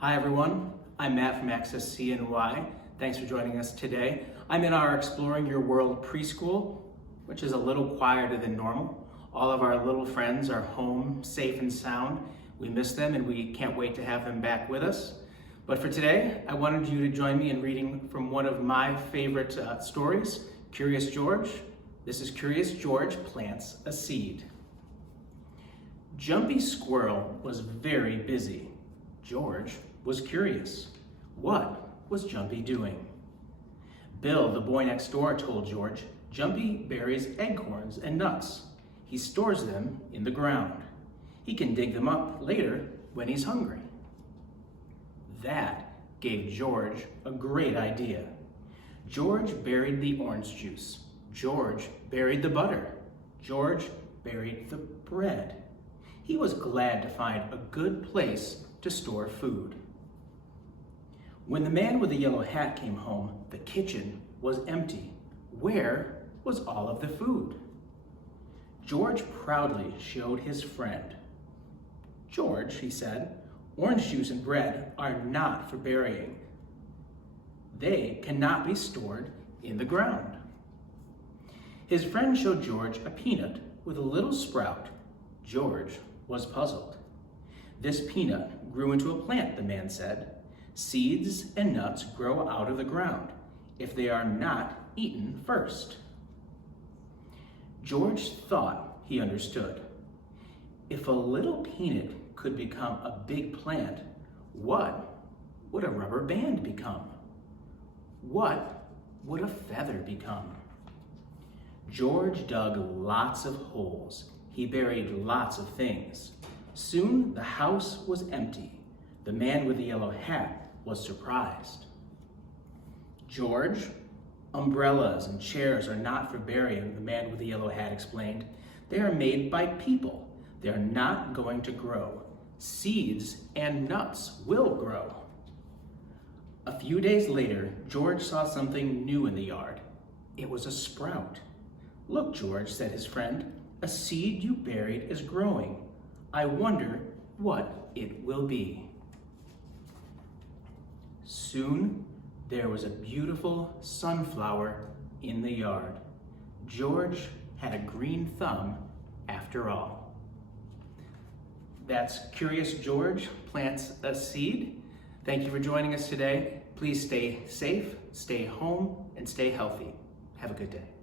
Hi everyone, I'm Matt from Access CNY. Thanks for joining us today. I'm in our Exploring Your World preschool, which is a little quieter than normal. All of our little friends are home, safe and sound. We miss them and we can't wait to have them back with us. But for today, I wanted you to join me in reading from one of my favorite stories, Curious George. This is Curious George Plants a Seed. Jumpy Squirrel was very busy. George was curious. What was Jumpy doing? Bill, the boy next door, told George, Jumpy buries acorns and nuts. He stores them in the ground. He can dig them up later when he's hungry. That gave George a great idea. George buried the orange juice. George buried the butter. George buried the bread. He was glad to find a good place to store food. When the man with the yellow hat came home, the kitchen was empty. Where was all of the food? George proudly showed his friend. George, he said, orange juice and bread are not for burying. They cannot be stored in the ground. His friend showed George a peanut with a little sprout. George was puzzled. This peanut grew into a plant, the man said. Seeds and nuts grow out of the ground if they are not eaten first. George thought he understood. If a little peanut could become a big plant, what would a rubber band become? What would a feather become? George dug lots of holes. He buried lots of things. Soon the house was empty. The man with the yellow hat was surprised. George, umbrellas and chairs are not for burying, the man with the yellow hat explained. They are made by people. They are not going to grow. Seeds and nuts will grow. A few days later, George saw something new in the yard. It was a sprout. Look, George, said his friend, a seed you buried is growing. I wonder what it will be. Soon, there was a beautiful sunflower in the yard. George had a green thumb after all. That's Curious George Plants a Seed. Thank you for joining us today. Please stay safe, stay home, and stay healthy. Have a good day.